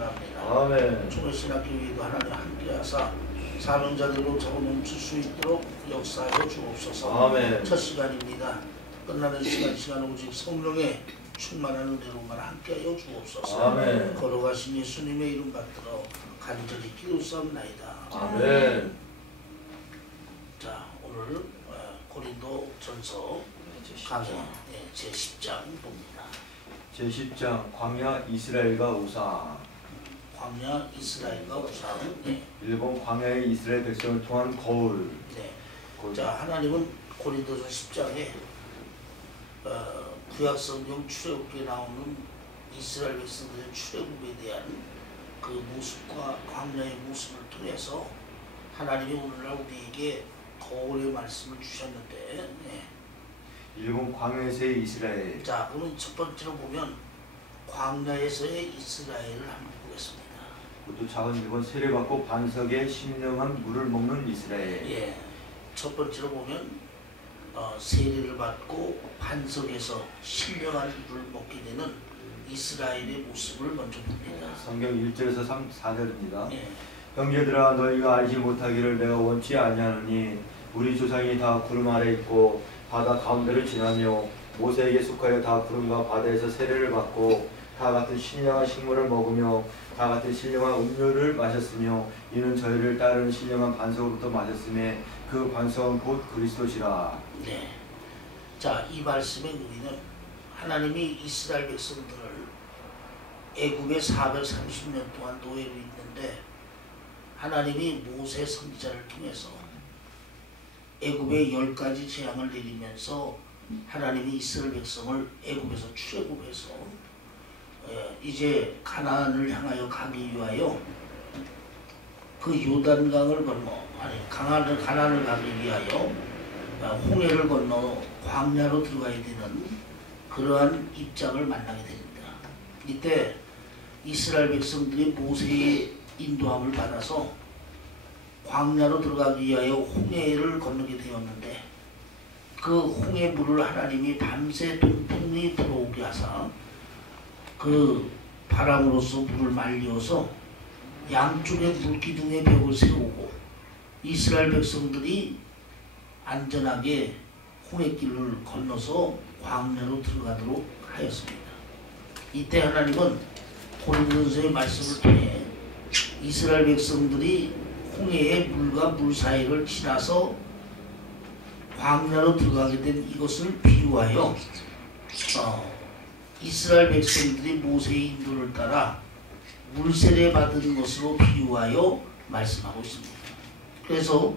축원합니다. 아멘. 총회신학교회도 하나님 함께하사 사명자들로 적어 멈출 수 있도록 역사하여 주옵소서. 아멘. 첫 시간입니다. 끝나는 시간 오직 성령의 충만한 은혜로만 함께하여 주옵소서. 아멘. 걸어가신 예수님의 이름 받들어 간절히 기도싸움나이다. 아멘. 자, 오늘 고린도 전서 강의 제10장 봅니다. 제10장 광야 이스라엘과 우상. 광야 이스라엘과 우상. 일본 광야의 이스라엘 백성을 통한 거울. 자, 하나님은 고린도서 10장에 구약 성경 출애굽기에 나오는 이스라엘 백성들의 출애굽에 대한 그 모습과 광야의 모습을 통해서 하나님이 오늘날 우리에게 거울의 말씀을 주셨는데, 일본 광야에서의 이스라엘. 자, 그러면 첫 번째로 보면 광야에서의 이스라엘을 한번 보겠습니다. 그것도 작은 일본 세례받고 반석에 신령한 물을 먹는 이스라엘. 첫 번째로 보면 세례를 받고 반석에서 신령한 물을 먹게 되는 이스라엘의 모습을 먼저 봅니다. 성경 1절에서 4절입니다. 형제들아, 너희가 알지 못하기를 내가 원치 아니하노니 우리 조상이 다 구름 아래 있고 바다 가운데를 지나며 모세에게 속하여 다 구름과 바다에서 세례를 받고 다 같은 신령한 식물을 먹으며 다 같은 신령한 음료를 마셨으며 이는 저희를 따르는 신령한 반석으로부터 마셨음에 그 반석은 곧 그리스도시라. 자, 이 말씀의 의미는 하나님이 이스라엘 백성들을 애굽에 430년 동안 노예로 있는데 하나님이 모세 선지자를 통해서 애굽에 10가지 재앙을 내리면서 하나님이 이스라엘 백성을 애굽에서 출애굽해서 이제 가나안을 향하여 가기 위하여 그 요단강을 건너 가나안을 가기 위하여 홍해를 건너 광야로 들어가야 되는 그러한 입장을 만나게 됩니다. 이때 이스라엘 백성들이 모세의 인도함을 받아서 광야로 들어가기 위하여 홍해를 건너게 되었는데 그 홍해 물을 하나님이 밤새 동풍이 불어오게 하사 그 바람으로서 물을 말리어서 양쪽에 물기둥의 벽을 세우고 이스라엘 백성들이 안전하게 홍해길을 건너서 광야로 들어가도록 하였습니다. 이때 하나님은 고린도서의 말씀을 통해 이스라엘 백성들이 홍해의 물과 물 사이를 지나서 광야로 들어가게 된 이것을 비유하여 이스라엘 백성들이 모세의 인도를 따라 물세례 받은 것으로 비유하여 말씀하고 있습니다. 그래서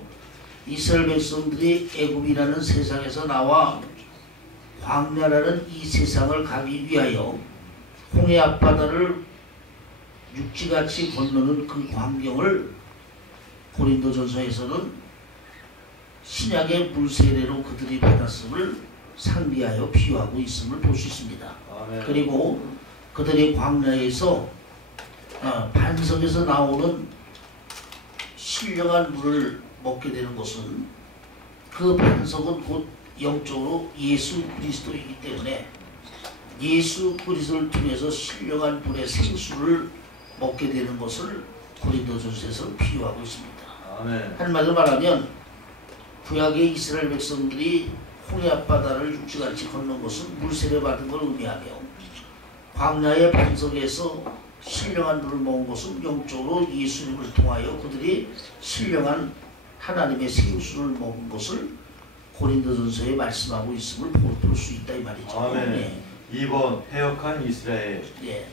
이스라엘 백성들이 애굽이라는 세상에서 나와 광야라는 이 세상을 가기 위하여 홍해 앞바다를 육지같이 건너는 그 광경을 고린도전서에서는 신약의 물세례로 그들이 받았음을 상비하여 비유하고 있음을 볼 수 있습니다. 아멘. 그리고 그들이 광야에서 반석에서 나오는 신령한 물을 먹게 되는 것은 그 반석은 곧 영적으로 예수 그리스도이기 때문에 예수 그리스도를 통해서 신령한 물의 생수를 먹게 되는 것을 고린도전서에서 비유하고 있습니다. 아멘. 한마디로 말하면 구약의 이스라엘 백성들이 홍해 앞바다를 육지같이 건넌 것은 물세례 받은 걸 의미하며 광야의 반석에서 신령한 물을 먹은 것은 영적으로 예수님을 통하여 그들이 신령한 하나님의 생수를 먹은 것을 고린도전서에 말씀하고 있음을 볼 수 있다 이 말이죠. 아멘. 2번 패역한 이스라엘.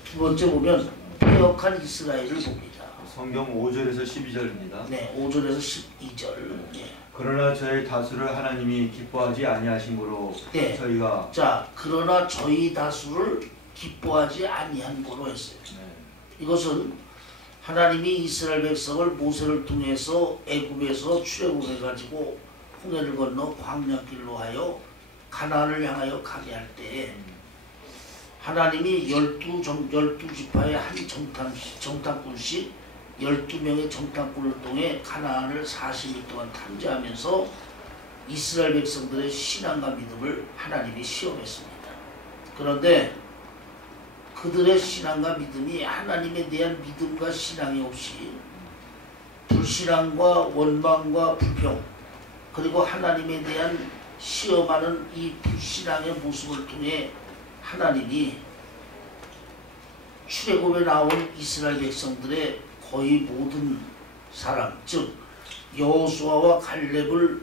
두 번째 보면 패역한 이스라엘을 봅니다. 성경 5절에서 12절입니다. 5절에서 12절. 그러나 저희 다수를 하나님이 기뻐하지 아니하심으로 저희가 그러나 저희 다수를 기뻐하지 아니한 거로 했어요. 이것은 하나님이 이스라엘 백성을 모세를 통해서 애굽에서 출애굽해가지고 홍해를 건너 광야길로 하여 가나안을 향하여 가게 할 때 하나님이 12지파의 한 정탐꾼씩 12명의 정탐꾼을 통해 가나안을 40일 동안 탐지하면서 이스라엘 백성들의 신앙과 믿음을 하나님이 시험했습니다. 그런데 그들의 신앙과 믿음이 하나님에 대한 믿음과 신앙이 없이 불신앙과 원망과 불평 그리고 하나님에 대한 시험하는 이 불신앙의 모습을 통해 하나님이 출애굽에 나온 이스라엘 백성들의 거의 모든 사람 즉 여호수아와 갈렙을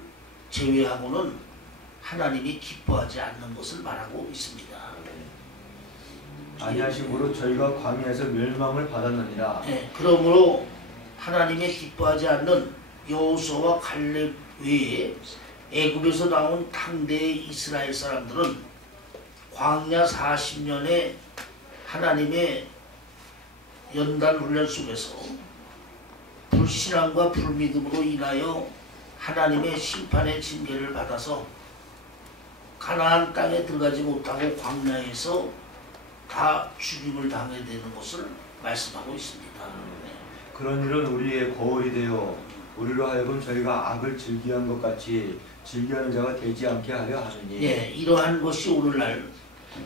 제외하고는 하나님이 기뻐하지 않는 것을 말하고 있습니다. 아니하심으로 저희가 광야에서 멸망을 받았느니라. 네, 그러므로 하나님의 기뻐하지 않는 여호수아와 갈렙 외에 애굽에서 나온 당대의 이스라엘 사람들은 광야 40년의 하나님의 연단 훈련 속에서 불신앙과 불믿음으로 인하여 하나님의 심판의 징계를 받아서 가나안 땅에 들어가지 못하고 광야에서 다 죽임을 당해야 되는 것을 말씀하고 있습니다. 그런 일은 우리의 거울이 되어 우리로 하여금 저희가 악을 즐기한 것 같이 즐기하는 자가 되지 않게 하려 하느니. 예, 이러한 것이 오늘날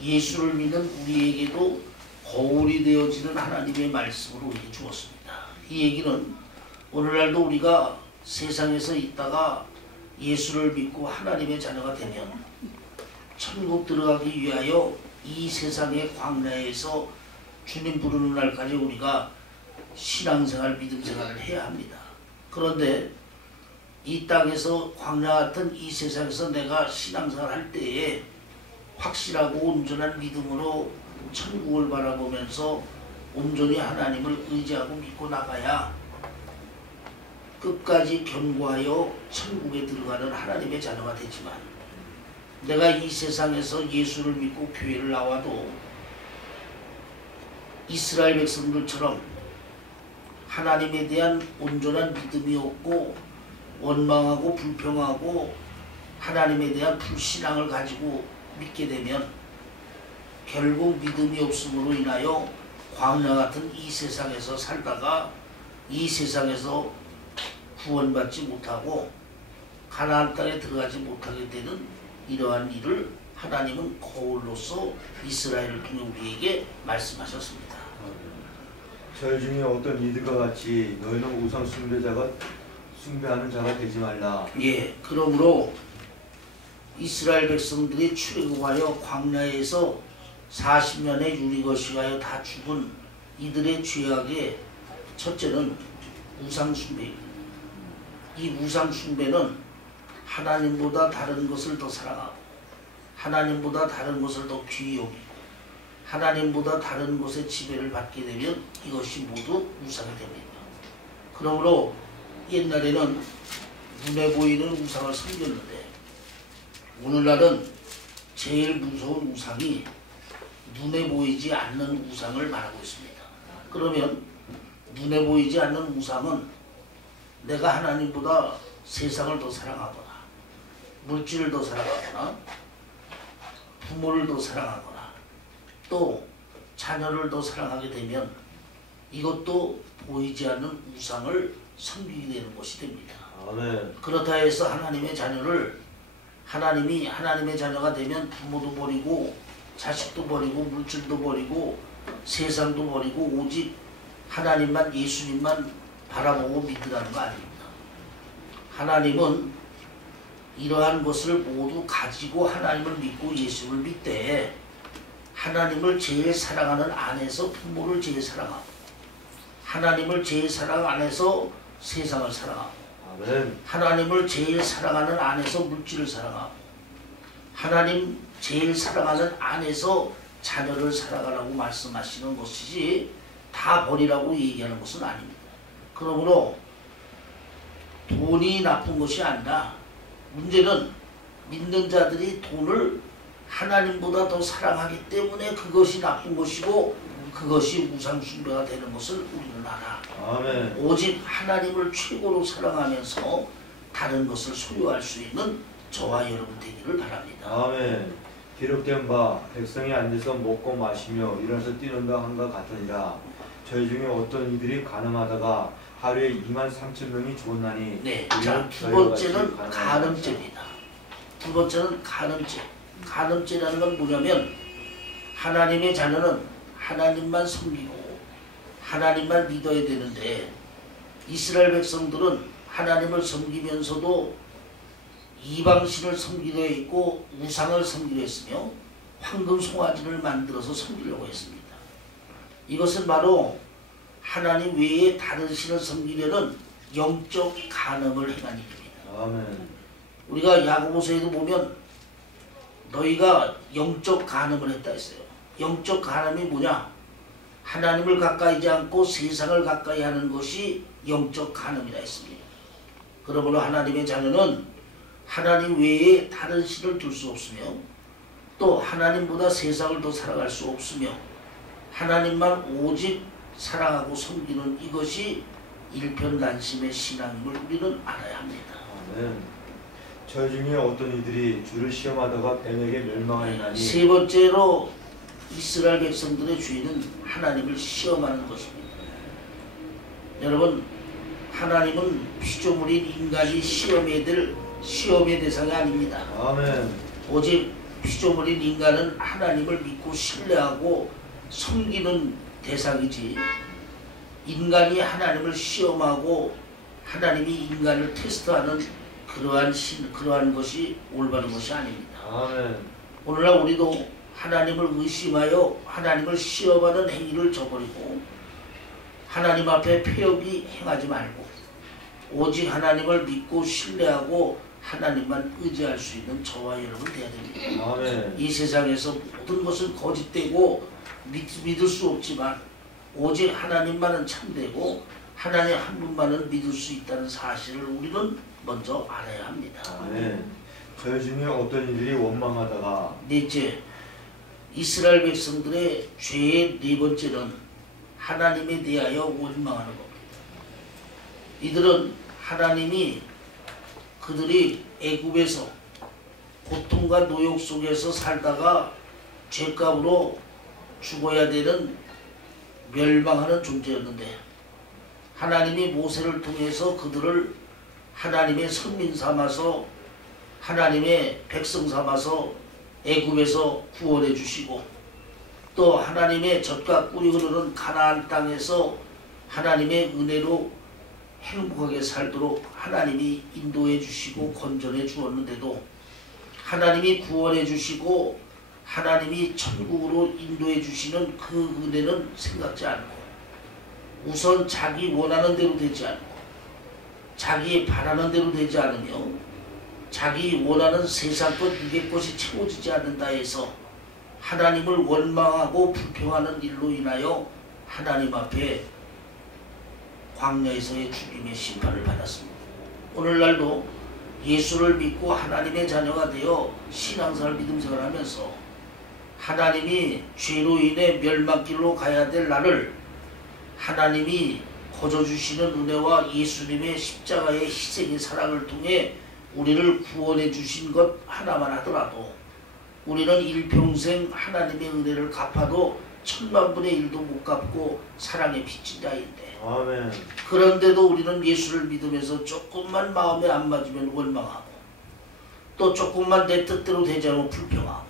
예수를 믿는 우리에게도 거울이 되어지는 하나님의 말씀으로 우리에게 주었습니다. 이 얘기는 오늘날도 우리가 세상에서 있다가 예수를 믿고 하나님의 자녀가 되면 천국 들어가기 위하여 이 세상의 광야에서 주님 부르는 날까지 우리가 신앙생활, 믿음생활을 해야 합니다. 그런데 이 땅에서 광야 같은 이 세상에서 내가 신앙생활 할 때에 확실하고 온전한 믿음으로 천국을 바라보면서 온전히 하나님을 의지하고 믿고 나가야 끝까지 견고하여 천국에 들어가는 하나님의 자녀가 되지만 내가 이 세상에서 예수를 믿고 교회를 나와도 이스라엘 백성들처럼 하나님에 대한 온전한 믿음이 없고 원망하고 불평하고 하나님에 대한 불신앙을 가지고 믿게 되면 결국 믿음이 없음으로 인하여 광야 같은 이 세상에서 살다가 이 세상에서 구원받지 못하고 가나안 땅에 들어가지 못하게 되는 이러한 일을 하나님은 거울로서 이스라엘을 통해 우리에게 말씀하셨습니다. 저희 중에 어떤 이들과 같이 너희는 우상 숭배하는 자가 되지 말라. 예, 그러므로 이스라엘 백성들이 출애굽하여 광야에서 40년의 유리거시하여 다 죽은 이들의 죄악의 첫째는 우상 숭배입니다. 이 우상 숭배는 하나님보다 다른 것을 더 사랑하고 하나님보다 다른 것을 더 귀히 여기고 하나님보다 다른 것의 지배를 받게 되면 이것이 모두 우상이 됩니다. 그러므로 옛날에는 눈에 보이는 우상을 섬겼는데 오늘날은 제일 무서운 우상이 눈에 보이지 않는 우상을 말하고 있습니다. 그러면 눈에 보이지 않는 우상은 내가 하나님보다 세상을 더 사랑하거나 물질을 더 사랑하거나 부모를 더 사랑하거나 또 자녀를 더 사랑하게 되면 이것도 보이지 않는 우상을 섬기게 되는 것이 됩니다. 아멘. 그렇다 해서 하나님의 자녀를 하나님이 하나님의 자녀가 되면 부모도 버리고 자식도 버리고 물질도 버리고 세상도 버리고 오직 하나님만 예수님만 바라보고 믿으라는 거 아닙니다. 하나님은 이러한 것을 모두 가지고 하나님을 믿고 예수를 믿되 하나님을 제일 사랑하는 안에서 부모를 제일 사랑하고 하나님을 제일 사랑 안에서 세상을 사랑하고 아멘. 하나님을 제일 사랑하는 안에서 물질을 사랑하고 하나님 제일 사랑하는 안에서 자녀를 사랑하라고 말씀하시는 것이지 다 버리라고 얘기하는 것은 아닙니다. 그러므로 돈이 나쁜 것이 아니라 문제는 믿는 자들이 돈을 하나님보다 더 사랑하기 때문에 그것이 나쁜 것이고 그것이 우상 숭배가 되는 것을 우리는 알아. 아멘. 오직 하나님을 최고로 사랑하면서 다른 것을 소유할 수 있는 저와 여러분 되기를 바랍니다. 아멘. 기록된 바 백성이 앉아서 먹고 마시며 일어나서 뛰는다 한가 같으니라. 저희 중에 어떤 이들이 가늠하다가 하루에 23,000명이 죽었나니. 네, 자, 두 번째는 간음죄입니다. 두 번째는 간음죄. 간음죄라는 건 뭐냐면 하나님의 자녀는 하나님만 섬기고 하나님만 믿어야 되는데 이스라엘 백성들은 하나님을 섬기면서도 이방신을 섬기려 했고 우상을 섬기려 했으며 황금 송아지를 만들어서 섬기려고 했습니다. 이것은 바로 하나님 외에 다른 신을 섬기려는 영적 간음을 행한 일입니다. 아멘. 우리가 야고보서에도 보면 너희가 영적 간음을 했다 했어요. 영적 간음이 뭐냐? 하나님을 가까이지 않고 세상을 가까이 하는 것이 영적 간음이라 했습니다. 그러므로 하나님의 자녀는 하나님 외에 다른 신을 둘 수 없으며 또 하나님보다 세상을 더 사랑할 수 없으며 하나님만 오직 사랑하고 섬기는 이것이 일편단심의 신앙임을 우리는 알아야 합니다. 아멘. 저희 중에 어떤 이들이 주를 시험하다가 뱀에게 멸망하나니 세 번째로 이스라엘 백성들의 죄는 하나님을 시험하는 것입니다. 여러분, 하나님은 피조물인 인간이 시험의 대상이 아닙니다. 아멘. 오직 피조물인 인간은 하나님을 믿고 신뢰하고 섬기는 대상이지 인간이 하나님을 시험하고 하나님이 인간을 테스트하는 그러한 것이 올바른 것이 아닙니다. 아멘. 오늘날 우리도 하나님을 의심하여 하나님을 시험하는 행위를 저버리고 하나님 앞에 패역이 행하지 말고 오직 하나님을 믿고 신뢰하고 하나님만 의지할 수 있는 저와 여러분 되어야 됩니다. 아멘. 이 세상에서 모든 것은 거짓되고 믿을 수 없지만 오직 하나님만은 참되고 하나님 한 분만은 믿을 수 있다는 사실을 우리는 먼저 알아야 합니다. 아멘. 저희 중에 어떤 이들이 원망하다가 넷째, 이스라엘 백성들의 죄의 네 번째는 하나님에 대하여 원망하는 겁니다. 이들은 하나님이 그들이 애굽에서 고통과 노역 속에서 살다가 죄값으로 죽어야 되는 멸망하는 존재였는데 하나님이 모세를 통해서 그들을 하나님의 선민 삼아서 하나님의 백성 삼아서 애굽에서 구원해 주시고 또 하나님의 젖과 꿀이 흐르는 가나안 땅에서 하나님의 은혜로 행복하게 살도록 하나님이 인도해 주시고 건전해 주었는데도 하나님이 구원해 주시고 하나님이 천국으로 인도해 주시는 그 은혜는 생각지 않고 우선 자기 원하는 대로 되지 않고 자기 바라는 대로 되지 않으며 자기 원하는 세상것 유괴 것이 채워지지 않는다 해서 하나님을 원망하고 불평하는 일로 인하여 하나님 앞에 광야에서의 죽임의 심판을 받았습니다. 오늘날도 예수를 믿고 하나님의 자녀가 되어 신앙생활 믿음생활을 하면서 하나님이 죄로 인해 멸망길로 가야 될 나를 하나님이 거저주시는 은혜와 예수님의 십자가의 희생의 사랑을 통해 우리를 구원해 주신 것 하나만 하더라도 우리는 일평생 하나님의 은혜를 갚아도 10,000,000분의 1도 못 갚고 사랑에 빚진 자인데 아멘. 그런데도 우리는 예수를 믿으면서 조금만 마음에 안 맞으면 원망하고 또 조금만 내 뜻대로 되지 않으면 불평하고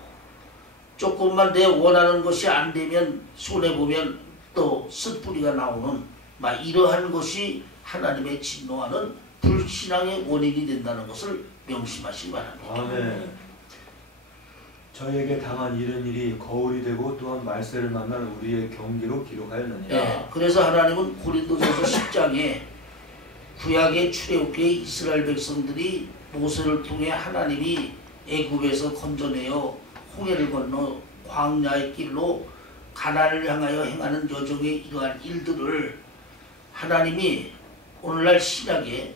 조금만 내 원하는 것이 안 되면 손해보면 또 쓴뿌리가 나오는 막 이러한 것이 하나님의 진노하는 불신앙의 원인이 된다는 것을 명심하시기 바랍니다. 아멘. 저에게 당한 이런 일이 거울이 되고 또한 말세를 만난 우리의 경기로 기록하였느니라. 네, 그래서 하나님은 고린도전서 10장에 구약의 출애굽기의 이스라엘 백성들이 모세를 통해 하나님이 애굽에서 건져내어 홍해를 건너 광야의 길로 가나안을 향하여 행하는 여정의 이러한 일들을 하나님이 오늘날 신약에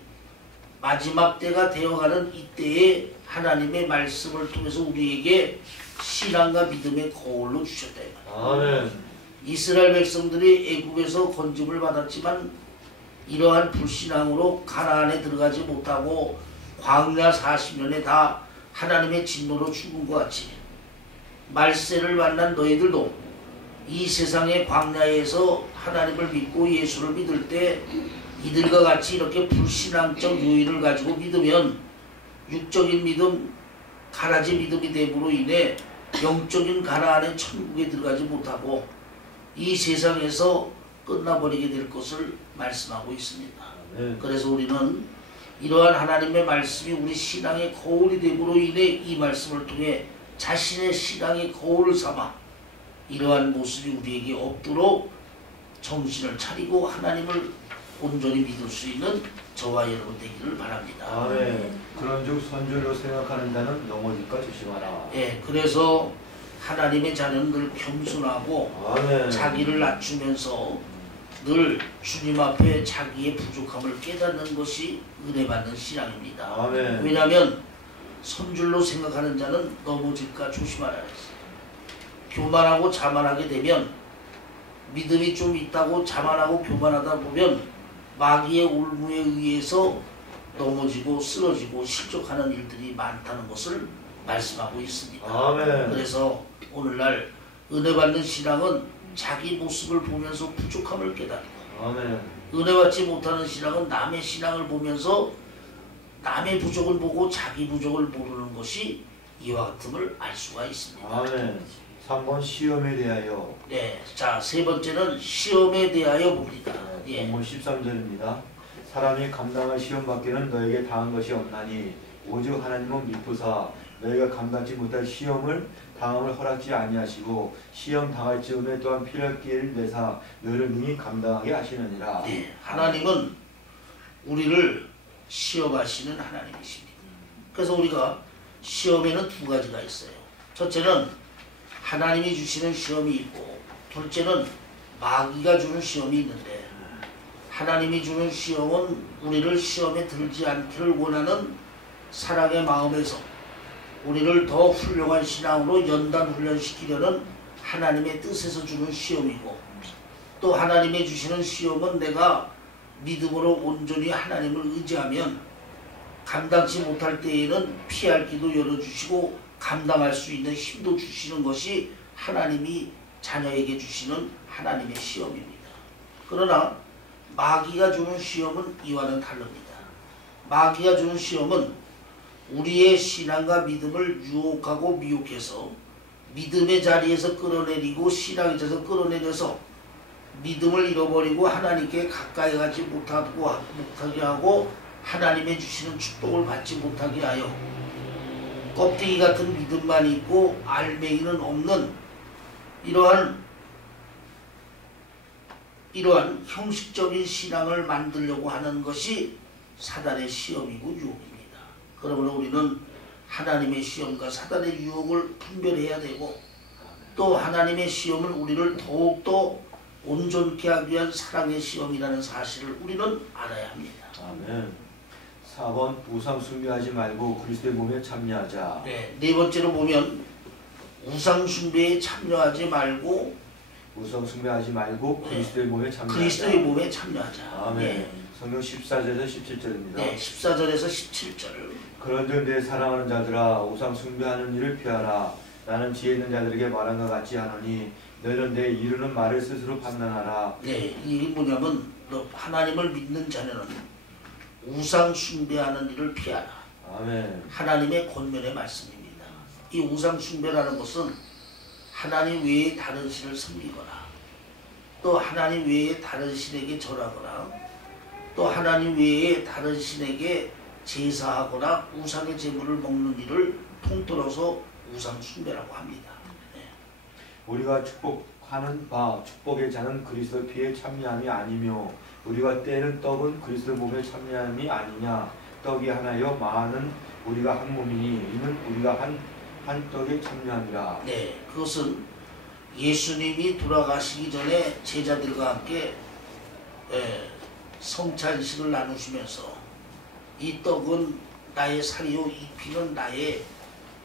마지막 때가 되어가는 이때에 하나님의 말씀을 통해서 우리에게 신앙과 믿음의 거울로 주셨다. 아멘. 이스라엘 백성들이 애굽에서 건짐을 받았지만 이러한 불신앙으로 가나안에 들어가지 못하고 광야 40년에 다 하나님의 진노로 죽은 것 같이 말세를 만난 너희들도 이 세상의 광야에서 하나님을 믿고 예수를 믿을 때 이들과 같이 이렇게 불신앙적 요인을 가지고 믿으면 육적인 믿음, 가라지 믿음이 됨으로 인해 영적인 가나안의 천국에 들어가지 못하고 이 세상에서 끝나버리게 될 것을 말씀하고 있습니다. 그래서 우리는 이러한 하나님의 말씀이 우리 신앙의 거울이 됨으로 인해 이 말씀을 통해 자신의 신앙의 거울을 삼아 이러한 모습이 우리에게 없도록 정신을 차리고 하나님을 온전히 믿을 수 있는 저와 여러분 되기를 바랍니다. 아멘. 그런즉 선줄로 생각하는 자는 넘어질까 조심하라. 예, 그래서 하나님의 자는 늘 겸손하고 아멘. 자기를 낮추면서 늘 주님 앞에 자기의 부족함을 깨닫는 것이 은혜 받는 신앙입니다. 아멘. 왜냐하면 선줄로 생각하는 자는 넘어질까 조심하라 했어요. 교만하고 자만하게 되면 믿음이 좀 있다고 자만하고 교만하다 보면 마귀의 올무에 의해서 넘어지고 쓰러지고 실족하는 일들이 많다는 것을 말씀하고 있습니다. 아멘. 그래서 오늘날 은혜 받는 신앙은 자기 모습을 보면서 부족함을 깨닫고 아멘. 은혜 받지 못하는 신앙은 남의 신앙을 보면서 남의 부족을 보고 자기 부족을 모르는 것이 이와 같음을 알 수가 있습니다. 아멘. 3번 시험에 대하여. 네, 자, 세 번째는 시험에 대하여 봅니다. 예. 본문 13절입니다. 사람이 감당할 시험 밖에는 너에게 당한 것이 없나니 오직 하나님은 미쁘사 너희가 감당치 못할 시험을 당함을 허락지 아니하시고 시험 당할 즈음에 또한 필요할 기회를 내사 너희를 능히 감당하게 하시느니라. 네, 하나님은 우리를 시험하시는 하나님이십니다. 그래서 우리가 시험에는 두 가지가 있어요. 첫째는 하나님이 주시는 시험이 있고, 둘째는 마귀가 주는 시험이 있는데, 하나님이 주는 시험은 우리를 시험에 들지 않기를 원하는 사랑의 마음에서 우리를 더 훌륭한 신앙으로 연단 훈련시키려는 하나님의 뜻에서 주는 시험이고, 또 하나님이 주시는 시험은 내가 믿음으로 온전히 하나님을 의지하면 감당치 못할 때에는 피할 길도 열어주시고 감당할 수 있는 힘도 주시는 것이 하나님이 자녀에게 주시는 하나님의 시험입니다. 그러나 마귀가 주는 시험은 이와는 다릅니다. 마귀가 주는 시험은 우리의 신앙과 믿음을 유혹하고 미혹해서 믿음의 자리에서 끌어내리고 신앙의 자리에서 끌어내려서 믿음을 잃어버리고 하나님께 가까이 가지 못하게 하고 하나님의 주시는 축복을 받지 못하게 하여 껍데기 같은 믿음만 있고 알맹이는 없는 이러한 형식적인 신앙을 만들려고 하는 것이 사단의 시험이고 유혹입니다. 그러므로 우리는 하나님의 시험과 사단의 유혹을 분별해야 되고 또 하나님의 시험은 우리를 더욱더 온전케 하기 위한 사랑의 시험이라는 사실을 우리는 알아야 합니다. 아멘. 4번 우상 숭배하지 말고 그리스도의 몸에 참여하자. 네, 네 번째로 보면 우상 숭배에 참여하지 말고 우상 숭배하지 말고 그리스도의 몸에 참여하자. 그리스도의 몸에 참여하자. 아멘. 네. 성경 14절에서 17절입니다. 네, 14절에서 17절. 그런즉 내 사랑하는 자들아 우상 숭배하는 일을 피하라. 나는 지혜 있는 자들에게 말한 것 같지 않으니 너희는 내 이르는 말을 스스로 판단하라. 네, 이게 뭐냐면 하나님을 믿는 자녀는 우상 숭배하는 일을 피하라. 아멘. 하나님의 권면의 말씀입니다. 이 우상 숭배라는 것은 하나님 외에 다른 신을 섬기거나 또 하나님 외에 다른 신에게 절하거나 또 하나님 외에 다른 신에게 제사하거나 우상의 제물을 먹는 일을 통틀어서 우상 숭배라고 합니다. 네. 우리가 축복하는 바 축복의 자는 그리스도 피에 참여함이 아니며 우리가 떼는 떡은 그리스도 몸에 참여함이 아니냐. 떡이 하나여 많은 우리가 한 몸이니 이는 우리가 한 떡에 참여함이라. 네, 그것은 예수님이 돌아가시기 전에 제자들과 함께 성찬식을 나누시면서 이 떡은 나의 살이요 이 피는 나의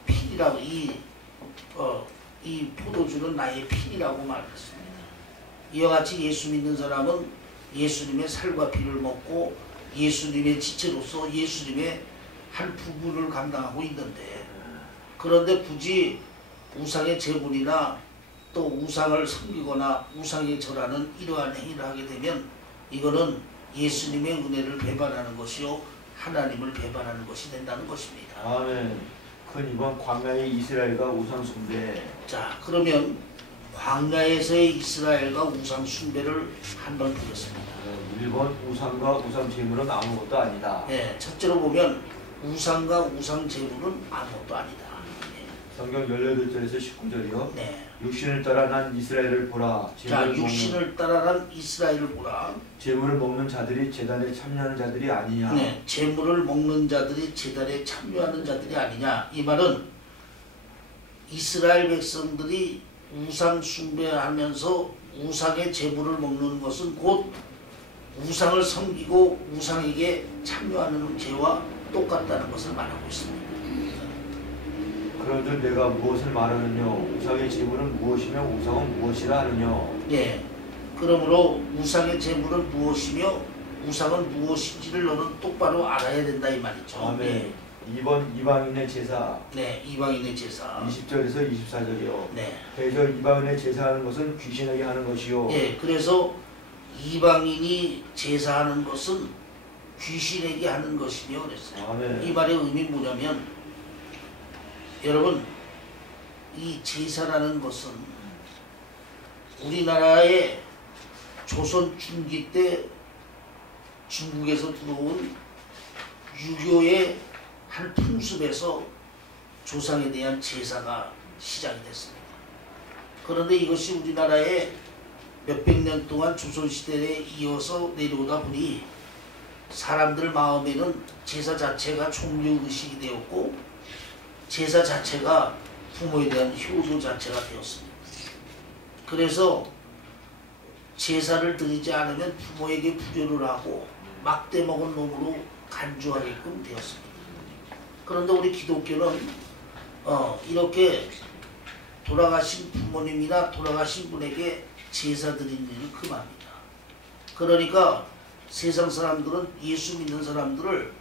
피라고 이 포도주는 나의 피라고 말했습니다. 이와 같이 예수 믿는 사람은 예수님의 살과 피를 먹고 예수님의 지체로서 예수님의 한 부분을 감당하고 있는데 그런데 굳이 우상의 제물이나 또 우상을 섬기거나 우상에 절하는 이러한 행위를 하게 되면 이거는 예수님의 은혜를 배반하는 것이요 하나님을 배반하는 것이 된다는 것입니다. 아멘. 큰 이번 광야의 이스라엘과 우상 숭배. 자, 그러면 광야에서의 이스라엘과 우상 숭배를 한번 보겠습니다. 1번 우상과 우상 제물은 아무것도 아니다. 네, 첫째로 보면 우상과 우상 제물은 아무것도 아니다. 성경 18절에서 19절이요. 네. 육신을 따라 난 이스라엘을 보라. 자, 육신을 따라 난 이스라엘을 보라. 제물을 먹는 자들이 제단에 참여하는 자들이 아니냐. 네, 제물을 먹는 자들이 제단에 참여하는 자들이 아니냐. 이 말은 이스라엘 백성들이 우상 숭배하면서 우상의 제물을 먹는 것은 곧 우상을 섬기고 우상에게 참여하는 죄와 똑같다는 것을 말하고 있습니다. 그런즉 내가 무엇을 말하느냐. 우상의 제물은 무엇이며 우상은 무엇이라 하느냐. 예. 그러므로 우상의 제물은 무엇이며 우상은 무엇인지를 너는 똑바로 알아야 된다 이 말이죠. 아멘. 예. 2번 이방인의 제사. 네, 이방인의 제사. 20절에서 24절이요. 네. 대저 이방인의 제사하는 것은 귀신에게 하는 것이요. 예, 그래서 이방인이 제사하는 것은 귀신에게 하는 것이며 그랬어요. 아멘. 이 말의 의미는 뭐냐면 여러분 이 제사라는 것은 우리나라의 조선 중기 때 중국에서 들어온 유교의 한 풍습에서 조상에 대한 제사가 시작이 됐습니다. 그런데 이것이 우리나라에 몇백 년 동안 조선시대에 이어서 내려오다 보니 사람들 마음에는 제사 자체가 종교의식이 되었고 제사 자체가 부모에 대한 효도 자체가 되었습니다. 그래서 제사를 드리지 않으면 부모에게 불효를 하고 막대 먹은 놈으로 간주하게끔 되었습니다. 그런데 우리 기독교는 이렇게 돌아가신 부모님이나 돌아가신 분에게 제사 드리는 일을 금합니다. 그러니까 세상 사람들은 예수 믿는 사람들을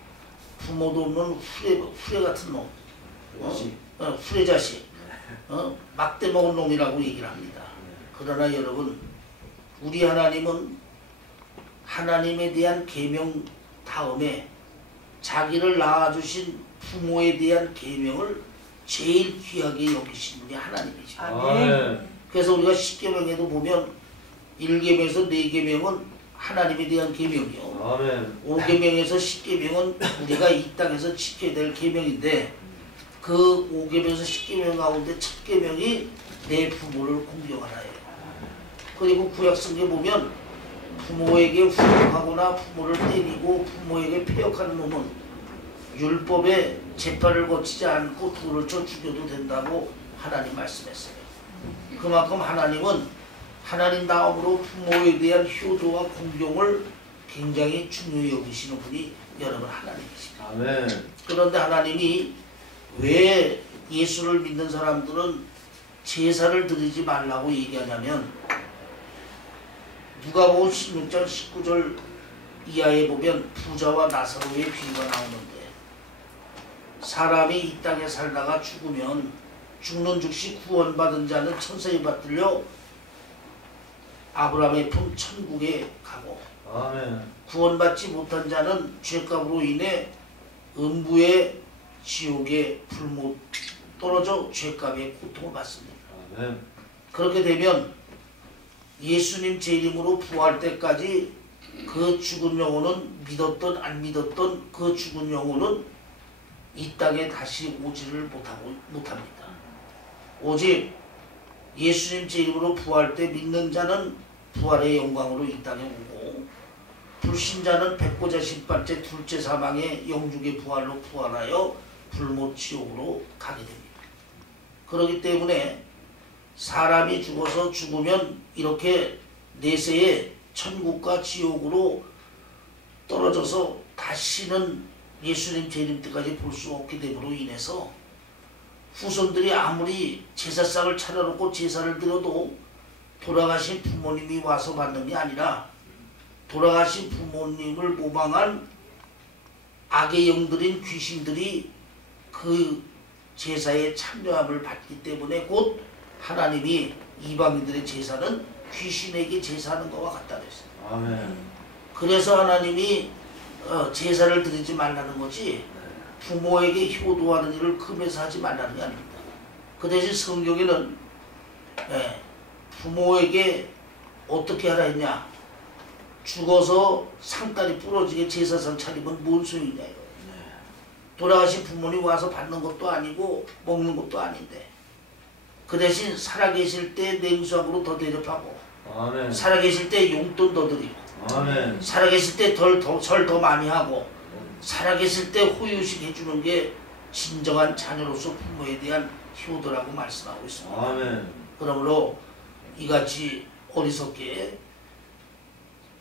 부모도 없는 후레 같은 놈, 후레 자식, 막대 먹은 놈이라고 얘기를 합니다. 그러나 여러분, 우리 하나님은 하나님에 대한 계명 다음에 자기를 낳아주신 부모에 대한 계명을 제일 귀하게 여기신 분이 하나님이죠. 아멘. 그래서 우리가 십계명에도 보면 1계명에서 4계명은 하나님에 대한 계명이요. 아멘. 5계명에서 10계명은 우리가 이 땅에서 지켜야 될 계명인데 그 5계명에서 10계명 가운데 첫 계명이 내 부모를 공경하라예요. 그리고 구약성경에 보면 부모에게 후욕하거나 부모를 때리고 부모에게 폐역하는 놈은 율법의 재판을 거치지 않고 돌을 쳐 죽여도 된다고 하나님 말씀했어요. 그만큼 하나님은 하나님 다음으로 부모에 대한 효도와 공경을 굉장히 중요히 여기시는 분이 여러분 하나님이십니다. 아멘. 그런데 하나님이 왜 예수를 믿는 사람들은 제사를 드리지 말라고 얘기하냐면 누가복음 16장 19절 이하에 보면 부자와 나사로의 비유가 나오는데 사람이 이 땅에 살다가 죽으면 죽는 즉시 구원받은 자는 천사에 받들려 아브라함의 품 천국에 가고 아멘. 구원받지 못한 자는 죄값으로 인해 음부의 지옥에 불못 떨어져 죄값의 고통을 받습니다. 아멘. 그렇게 되면 예수님 재림으로 부활 때까지 그 죽은 영혼은 믿었던 안 믿었던 그 죽은 영혼은 이 땅에 다시 오지를 못합니다. 오직 예수님 재림으로 부활 때 믿는 자는 부활의 영광으로 이 땅에 오고 불신자는 백보자 신발째 둘째 사망의 영육의 부활로 부활하여 불못 지옥으로 가게 됩니다. 그렇기 때문에 사람이 죽어서 죽으면 이렇게 내세에 천국과 지옥으로 떨어져서 다시는 예수님 재림 때까지 볼 수 없게 됨으로 인해서 후손들이 아무리 제사상을 차려놓고 제사를 드려도 돌아가신 부모님이 와서 받는 게 아니라 돌아가신 부모님을 모방한 악의 영들인 귀신들이 그 제사에 참여함을 받기 때문에 곧 하나님이 이방인들의 제사는 귀신에게 제사하는 것과 같다 그랬어요. 아멘. 그래서 하나님이 제사를 드리지 말라는 거지 부모에게 효도하는 일을 금해서 하지 말라는 게 아닙니다. 그 대신 성경에는 부모에게 어떻게 하라 했냐? 죽어서 상다리 부러지게 제사상 차리면 뭔 소용이냐 이거. 돌아가신 부모님 와서 받는 것도 아니고 먹는 것도 아닌데 그 대신 살아계실 때 냉수하고로 더 대접하고 아멘. 살아계실 때 용돈 더 드리고 아멘. 살아계실 때 절 더 많이 하고 살아계실 때 호의식 해주는 게 진정한 자녀로서 부모에 대한 효도라고 말씀하고 있습니다. 아멘. 그러므로 이같이 어리석게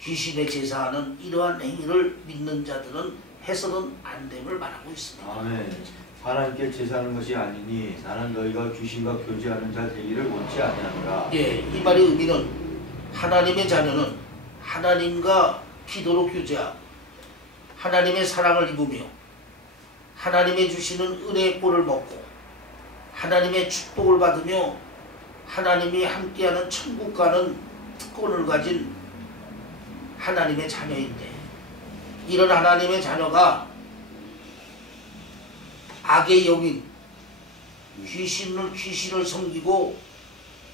귀신의 제사하는 이러한 행위를 믿는 자들은 해서는 안 됨을 말하고 있습니다. 아멘. 하나님께 제사하는 것이 아니니 나는 너희가 귀신과 교제하는 자 되기를 원치 아니하노라. 예, 이 말의 의미는 하나님의 자녀는 하나님과 기도로 교제하고 하나님의 사랑을 입으며 하나님의 주시는 은혜의 꼴을 먹고 하나님의 축복을 받으며 하나님이 함께하는 천국 가는 특권을 가진 하나님의 자녀인데 이런 하나님의 자녀가 악의 영인 귀신을 섬기고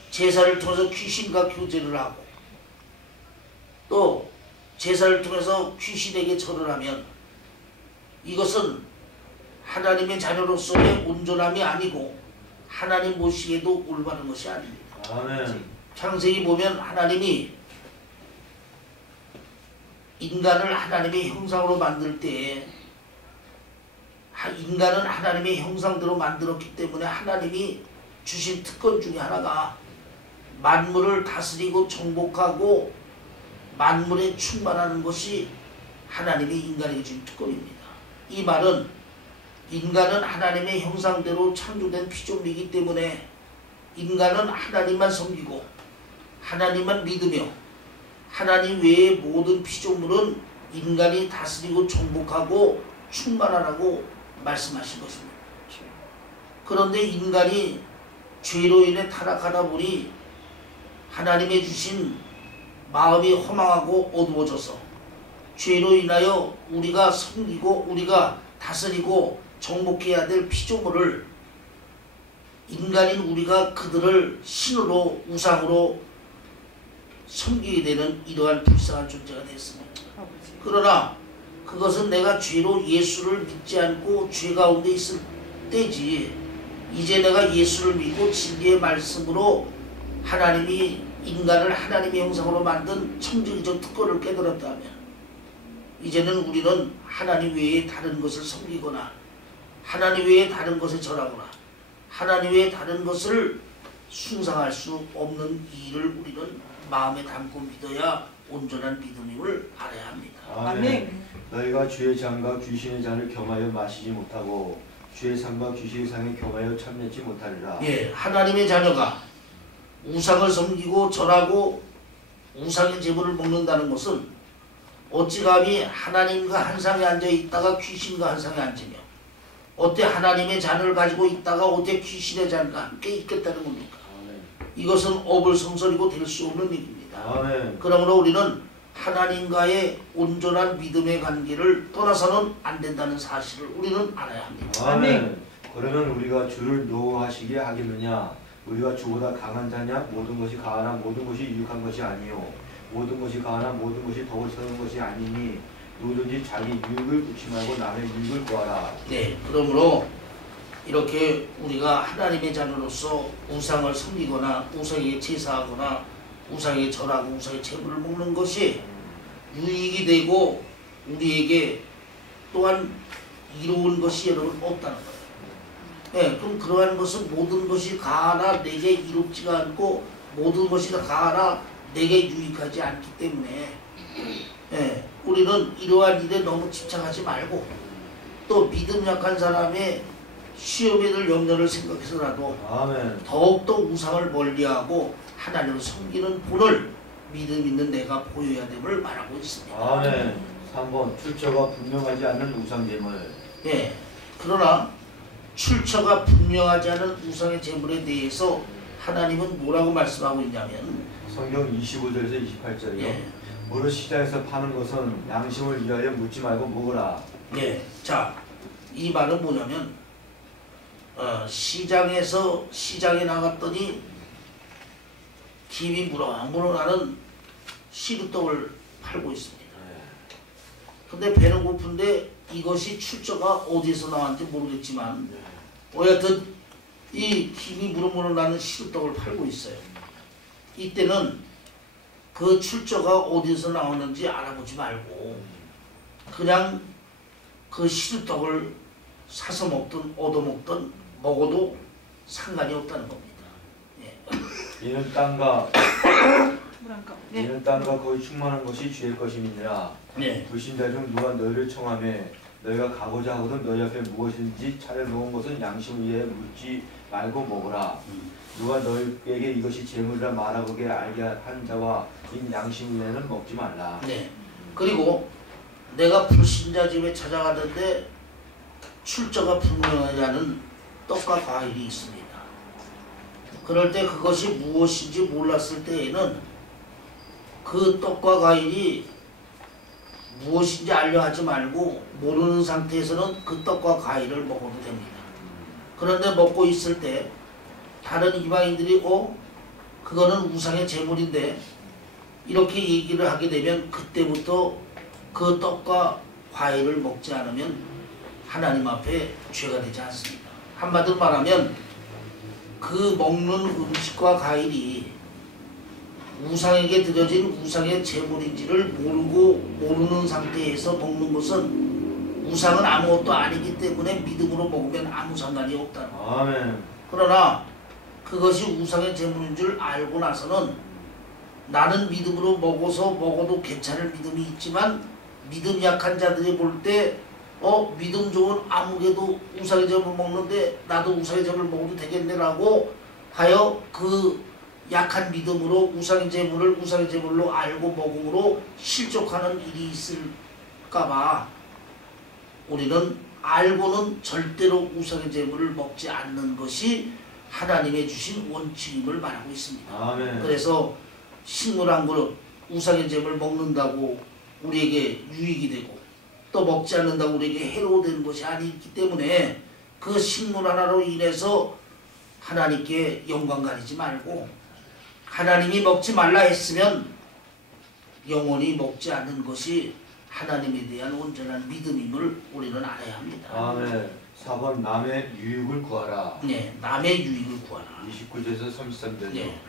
제사를 통해서 귀신과 교제를 하고 또 제사를 통해서 귀신에게 절을 하면 이것은 하나님의 자녀로서의 온전함이 아니고 하나님 보시기에도 올바른 것이 아닙니다. 아멘. 창세기 보면 하나님이 인간을 하나님의 형상으로 만들 때에 인간은 하나님의 형상대로 만들었기 때문에 하나님이 주신 특권 중에 하나가 만물을 다스리고 정복하고 만물에 충만하는 것이 하나님이 인간에게 주신 특권입니다. 이 말은 인간은 하나님의 형상대로 창조된 피조물이기 때문에 인간은 하나님만 섬기고 하나님만 믿으며 하나님 외의 모든 피조물은 인간이 다스리고 정복하고 충만하라고 말씀하신 것입니다. 그런데 인간이 죄로 인해 타락하다 보니 하나님의 주신 마음이 허망하고 어두워져서 죄로 인하여 우리가 섬기고 우리가 다스리고 정복해야 될 피조물을 인간인 우리가 그들을 신으로 우상으로 섬기게 되는 이러한 불쌍한 존재가 됐습니다. 그러나 그것은 내가 죄로 예수를 믿지 않고 죄 가운데 있을 때지 이제 내가 예수를 믿고 진리의 말씀으로 하나님이 인간을 하나님의 형상으로 만든 천지적 특권을 깨달았다면 이제는 우리는 하나님 외에 다른 것을 섬기거나 하나님 외에 다른 것에 절하거나 하나님 외에 다른 것을 숭상할 수 없는 일을 우리는 마음에 담고 믿어야 온전한 믿음임을 알아야 합니다. 아멘. 너희가 주의 잔과 귀신의 잔을 겸하여 마시지 못하고 주의 상과 귀신의 상에 겸하여 참여치 못하리라. 예, 하나님의 자녀가 우상을 섬기고 절하고 우상의 제물을 먹는다는 것은 어찌 감히 하나님과 한 상에 앉아 있다가 귀신과 한 상에 앉으며 어때 하나님의 잔을 가지고 있다가 어때 귀신의 잔과 함께 있겠다는 겁니까? 아멘. 이것은 어불성설이고 될 수 없는 일입니다. 아멘. 그러므로 우리는 하나님과의 온전한 믿음의 관계를 떠나서는 안 된다는 사실을 우리는 알아야 합니다. 아멘. 그러면 우리가 주를 노하시게 하겠느냐? 우리가 주보다 강한 자냐? 모든 것이 가하나 모든 것이 유익한 것이 아니요 모든 것이 가하나 모든 것이 덕을 세우는 것이 아니니 누구든지 자기 유익을 구치 말고 남의 유익을 구하라. 네, 그러므로 이렇게 우리가 하나님의 자녀로서 우상을 섬기거나 우상에 제사하거나 우상에 절하고 우상의 제물을 먹는 것이 유익이 되고 우리에게 또한 이로운 것이 여러분 없다는 거예요. 네, 그럼 그러한 것은 모든 것이 가하나 내게 이롭지가 않고 모든 것이 가하나 내게 유익하지 않기 때문에 네, 우리는 이러한 일에 너무 집착하지 말고 또 믿음 약한 사람의 시험에 들 염려를 생각해서라도 아멘. 더욱더 우상을 멀리하고 하나님을 섬기는 본을 믿음 있는 내가 보여야 됨을 말하고 있습니다. 아멘. 3번 출처가 분명하지 않는 우상제물. 예, 그러나 출처가 분명하지 않은 우상의 제물에 대해서 하나님은 뭐라고 말씀하고 있냐면 성경 25절에서 28절이요. 예. 무릇 시장에서 파는 것은 양심을 위하여 묻지 말고 먹으라. 예, 자, 이 말은 뭐냐면 시장에 나갔더니 김이 무럭무럭하는 시루떡을 팔고 있습니다. 근데 배는 고픈데 이것이 출처가 어디서 나왔는지 모르겠지만 어쨌든 이 김이 무럭무럭 나는 시루떡을 팔고 있어요. 이때는 그 출처가 어디서 나오는지 알아보지 말고 그냥 그 시루떡을 사서 먹든 얻어먹든 먹어도 상관이 없다는 겁니다. 예. 이는 땅과 네. 이는 땅과 거의 충만한 것이 주의 것임이니라. 네. 불신자 중 누가 너희를 청하며 너희가 가고자 하거든 너희 앞에 무엇인지 차려놓은 것은 양심 위에 묻지 말고 먹으라. 누가 너희에게 이것이 재물이라 말하게 알게 한 자와 인 양심 위에는 먹지 말라. 네. 그리고 내가 불신자 집에 찾아가는데 출처가 분명하지 않은 떡과 과일이 있습니다. 그럴 때 그것이 무엇인지 몰랐을 때에는 그 떡과 과일이 무엇인지 알려 하지 말고 모르는 상태에서는 그 떡과 과일을 먹어도 됩니다. 그런데 먹고 있을 때 다른 이방인들이 그거는 우상의 제물인데 이렇게 얘기를 하게 되면 그때부터 그 떡과 과일을 먹지 않으면 하나님 앞에 죄가 되지 않습니다. 한마디로 말하면 그 먹는 음식과 과일이 우상에게 드려진 우상의 제물인지를 모르는 상태에서 먹는 것은 우상은 아무것도 아니기 때문에 믿음으로 먹으면 아무 상관이 없다는 거예요. 아멘. 그러나 그것이 우상의 제물인 줄 알고 나서는 나는 믿음으로 먹어도 괜찮을 믿음이 있지만 믿음 약한 자들이 볼 때 믿음 좋은 아무개도 우상의 제물 먹는데 나도 우상의 제물 먹어도 되겠네라고 하여 그 약한 믿음으로 우상의 제물을 우상의 제물로 알고 먹음으로 실족하는 일이 있을까봐 우리는 알고는 절대로 우상의 제물을 먹지 않는 것이 하나님의 주신 원칙임을 말하고 있습니다. 아멘. 그래서 식물 한 그릇 우상의 제물 먹는다고 우리에게 유익이 되고 또 먹지 않는다고 우리에게 해로워되는 것이 아니기 때문에 그 식물 하나로 인해서 하나님께 영광 가리지 말고 하나님이 먹지 말라 했으면 영원히 먹지 않는 것이 하나님에 대한 온전한 믿음임을 우리는 알아야 합니다. 아멘. 4번 남의 유익을 구하라. 네, 남의 유익을 구하라. 29절에서 33절. 네.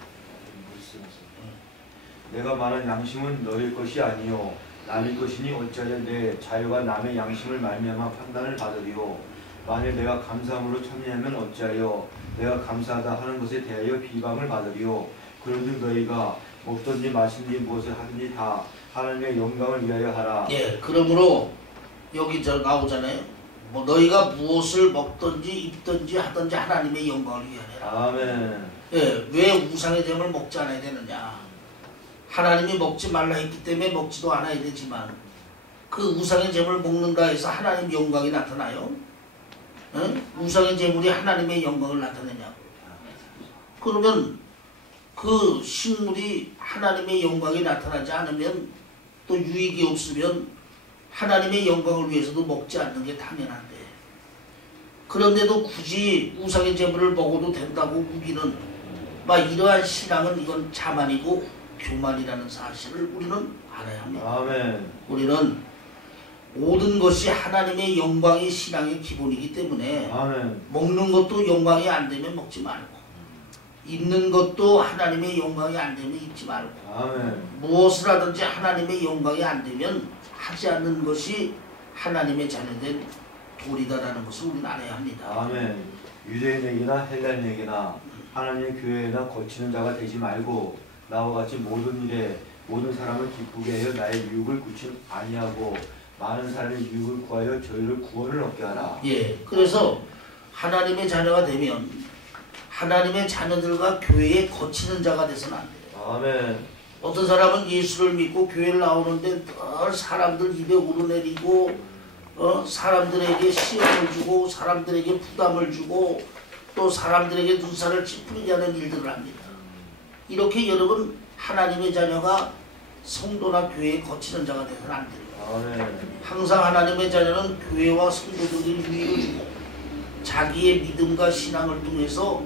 내가 말한 양심은 너희 것이 아니요 남의 것이니 어찌하여 내 자유가 남의 양심을 말미암아 판단을 받으리요. 만일 내가 감사함으로 참여하면 어찌하여 내가 감사하다 하는 것에 대하여 비방을 받으리요. 그런즉 너희가 먹든지 마시든지 무엇을 하든지 다 하나님의 영광을 위하여 하라. 예, 그러므로 여기 나오잖아요. 너희가 무엇을 먹든지 입든지 하든지 하나님의 영광을 위하여 해라. 아멘. 예, 왜 우상의 제물 먹지 않아야 되느냐? 하나님이 먹지 말라 했기 때문에 먹지도 않아야 되지만 그 우상의 제물 먹는다 해서 하나님 영광이 나타나요? 우상의 제물이 하나님의 영광을 나타내냐고. 그러면 그 식물이 하나님의 영광이 나타나지 않으면 또 유익이 없으면 하나님의 영광을 위해서도 먹지 않는 게 당연한데 그런데도 굳이 우상의 제물을 먹어도 된다고 우기는 이러한 신앙은 이건 자만이고 교만이라는 사실을 우리는 알아야 합니다. 아멘. 우리는 모든 것이 하나님의 영광이 신앙의 기본이기 때문에 아멘. 먹는 것도 영광이 안 되면 먹지 말고 입는 것도 하나님의 영광이 안 되면 입지 말고 아멘. 무엇을 하든지 하나님의 영광이 안 되면 하지 않는 것이 하나님의 자녀된 도리다라는 것을 우리는 알아야 합니다. 아멘. 유대인에게나 헬라인에게나 하나님의 교회에나 거치는 자가 되지 말고 나와 같이 모든 일에 모든 사람을 기쁘게 하여 나의 유익을 구치 아니하고 많은 사람의 유익을 구하여 저희를 구원을 얻게 하라. 예, 그래서 하나님의 자녀가 되면 하나님의 자녀들과 교회에 거치는 자가 돼서는 안 돼요. 아멘. 어떤 사람은 예수를 믿고 교회를 나오는데 늘 사람들 입에 오르내리고 사람들에게 시험을 주고 사람들에게 부담을 주고 또 사람들에게 눈살을 찌푸리게 하는 일들을 합니다. 이렇게 여러분 하나님의 자녀가 성도나 교회에 거치는 자가 되서는 안 돼요. 아멘. 항상 하나님의 자녀는 교회와 성도들이 유익을 주고 자기의 믿음과 신앙을 통해서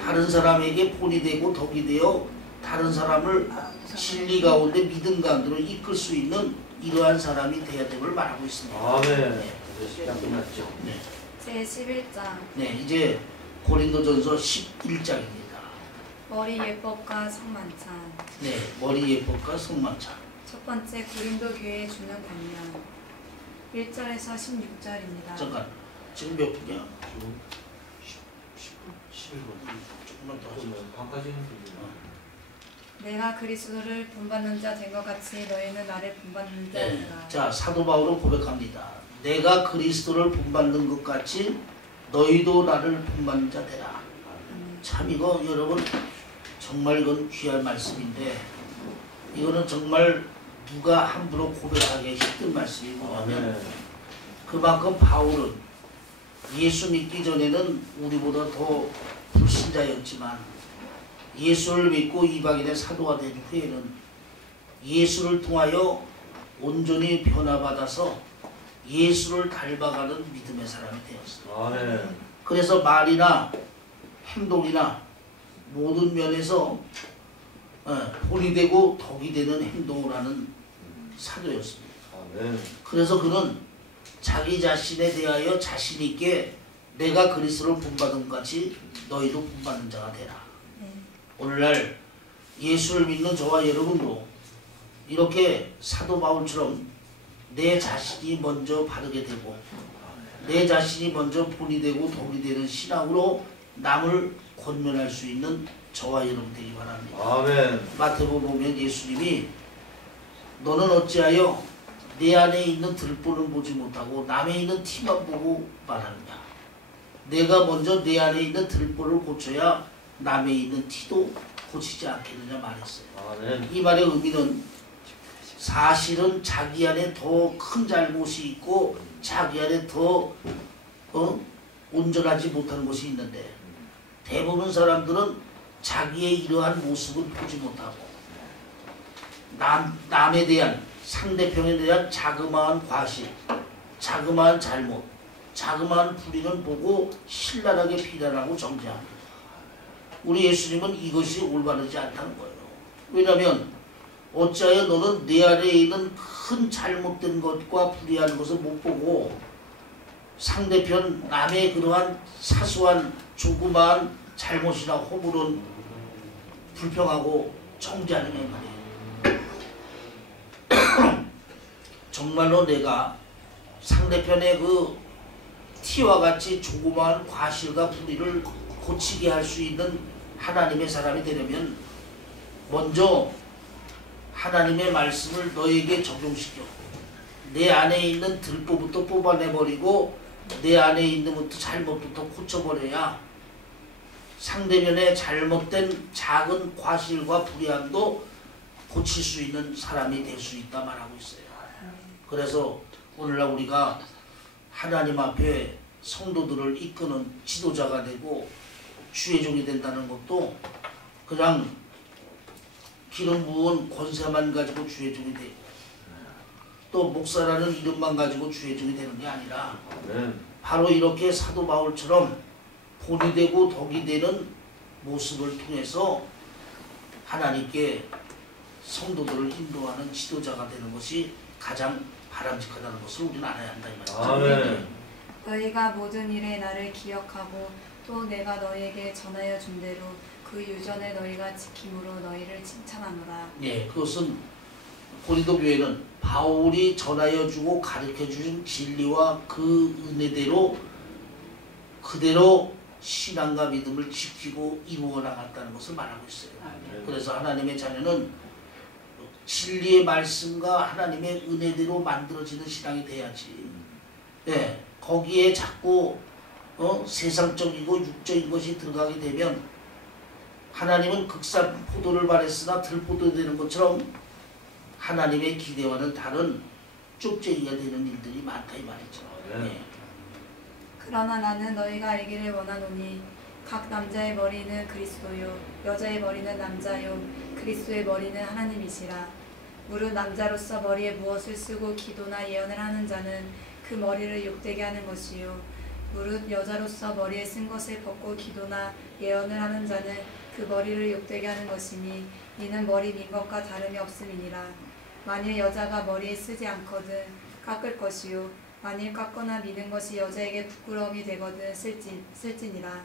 다른 사람에게 본이 되고 덕이 되어 다른 사람을 진리 가운데 믿음 가운데로 이끌 수 있는 이러한 사람이 되어야 됨을 말하고 있습니다. 아멘. 시간 끝났죠. 네. 제 11장 네, 이제 고린도전서 11장입니다. 머리 예법과 성만찬. 네, 머리 예법과 성만찬. 첫 번째 고린도 교회에 주는 권면 1절에서 16절입니다. 잠깐, 지금 몇 분이야? 11분. 조금만 더 하자. 반까지는 들리나? 내가 그리스도를 본받는 자 된 것 같이 너희는 나를 본받는 네, 자니라. 자 사도 바울은 고백합니다. 내가 그리스도를 본받는 것 같이 너희도 나를 본받는 자 되라. 참 이거 여러분 정말 이건 귀한 말씀인데 이거는 정말 누가 함부로 고백하기 힘든 말씀이 뭐냐면 그만큼 바울은 예수 믿기 전에는 우리보다 더 불신자였지만 예수를 믿고 이방인의 사도가 된 후에는 예수를 통하여 온전히 변화받아서 예수를 닮아가는 믿음의 사람이 되었어요. 아멘. 그래서 말이나 행동이나 모든 면에서 본이 되고 덕이 되는 행동을 하는 사도였습니다. 아멘. 그래서 그는 자기 자신에 대하여 자신 있게 내가 그리스도를 본받은 것 같이 너희도 본받는 자가 되라. 오늘날 예수를 믿는 저와 여러분도 이렇게 사도 바울처럼 내 자신이 먼저 바르게 되고 내 자신이 먼저 본이 되고 덕이 되는 신앙으로 남을 권면할 수 있는 저와 여러분 되기 바랍니다. 아멘. 마태복음 보면 예수님이 너는 어찌하여 내 안에 있는 들보는 보지 못하고 남에 있는 티만 보고 말하느냐. 내가 먼저 내 안에 있는 들보를 고쳐야 남에 있는 티도 고치지 않겠느냐 말했어요. 아멘. 이 말의 의미는 사실은 자기 안에 더 큰 잘못이 있고 자기 안에 더 온전하지 못한 것이 있는데 대부분 사람들은 자기의 이러한 모습을 보지 못하고 남에 대한 상대편에 대한 자그마한 과실, 자그마한 잘못, 자그마한 불의는 보고 신랄하게 비난하고 정죄합니다. 우리 예수님은 이것이 올바르지 않다는 거예요. 왜냐하면 어찌하여 너는 내 안에 있는 큰 잘못된 것과 불의한 것을 못 보고 상대편 남의 그러한 사소한 조그마한 잘못이나 허물은 불평하고 정죄하느냐 말이에요. 정말로 내가 상대편의 그 티와 같이 조그마한 과실과 불의를 고치게 할 수 있는 하나님의 사람이 되려면 먼저 하나님의 말씀을 너에게 적용시켜 내 안에 있는 들보부터 뽑아내버리고 내 안에 있는 것도 잘못부터 고쳐버려야 상대면의 잘못된 작은 과실과 불의함도 고칠 수 있는 사람이 될 수 있다 말하고 있어요. 그래서 오늘날 우리가 하나님 앞에 성도들을 이끄는 지도자가 되고 주의 종이 된다는 것도 그냥 기름 부은 권세만 가지고 주의 종이 되고 또 목사라는 이름만 가지고 주의 종이 되는 게 아니라 바로 이렇게 사도 바울처럼 본이 되고 덕이 되는 모습을 통해서 하나님께 성도들을 인도하는 지도자가 되는 것이 가장 바람직하다는 것을 우리는 알아야 한다 이 말이죠. 아멘. 너희가 모든 일에 나를 기억하고 또 내가 너희에게 전하여 준 대로 그 유전을 너희가 지킴으로 너희를 칭찬하노라. 예, 그것은 고린도 교회는 바울이 전하여 주고 가르쳐 주신 진리와 그 은혜대로 그대로 신앙과 믿음을 지키고 이루어 나갔다는 것을 말하고 있어요. 그래서 하나님의 자녀는 진리의 말씀과 하나님의 은혜대로 만들어지는 신앙이 돼야지. 예, 거기에 자꾸 세상적이고 육적인 것이 들어가게 되면 하나님은 극산 포도를 발했으나 들포도 되는 것처럼 하나님의 기대와는 다른 쪽쟁이가 되는 일들이 많다 이 말이죠. 예. 그러나 나는 너희가 알기를 원하노니 각 남자의 머리는 그리스도요 여자의 머리는 남자요 그리스도의 머리는 하나님이시라. 무릇 남자로서 머리에 무엇을 쓰고 기도나 예언을 하는 자는 그 머리를 욕되게 하는 것이요 무릇 여자로서 머리에 쓴 것을 벗고 기도나 예언을 하는 자는 그 머리를 욕되게 하는 것이니 이는 머리 민 것과 다름이 없음이니라. 만일 여자가 머리에 쓰지 않거든 깎을 것이요 만일 깎거나 미는 것이 여자에게 부끄러움이 되거든 쓸지니라.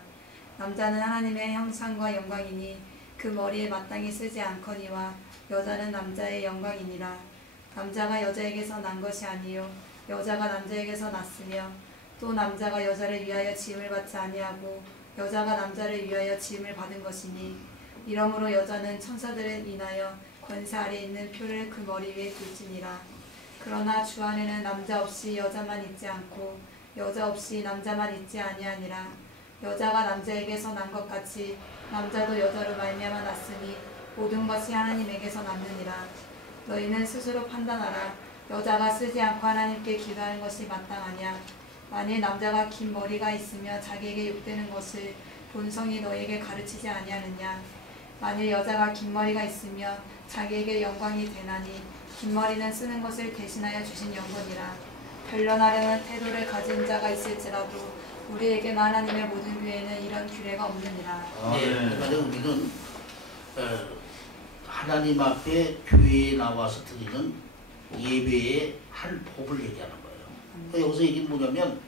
남자는 하나님의 형상과 영광이니 그 머리에 마땅히 쓰지 않거니와 여자는 남자의 영광이니라. 남자가 여자에게서 난 것이 아니요 여자가 남자에게서 났으며 또 남자가 여자를 위하여 지음을 받지 아니하고 여자가 남자를 위하여 지음을 받은 것이니 이러므로 여자는 천사들을 인하여 권세 아래 있는 표를 그 머리 위에 둘지니라. 그러나 주 안에는 남자 없이 여자만 있지 않고 여자 없이 남자만 있지 아니하니라. 여자가 남자에게서 난 것 같이 남자도 여자로 말미암아 났으니 모든 것이 하나님에게서 났느니라. 너희는 스스로 판단하라. 여자가 쓰지 않고 하나님께 기도하는 것이 마땅하냐. 만일 남자가 긴 머리가 있으며 자기에게 욕되는 것을 본성이 너희에게 가르치지 아니하느냐. 만일 여자가 긴 머리가 있으며 자기에게 영광이 되나니 긴 머리는 쓰는 것을 대신하여 주신 영광이라. 변론하려는 태도를 가진 자가 있을지라도 우리에게나 하나님의 모든 교회는 이런 규례가 없느니라. 네, 그러니까 우리는 하나님 앞에 교회에 나와서 드리는 예배의 한 법을 얘기하는 거예요. 그러니까 여기서 얘기는 뭐냐면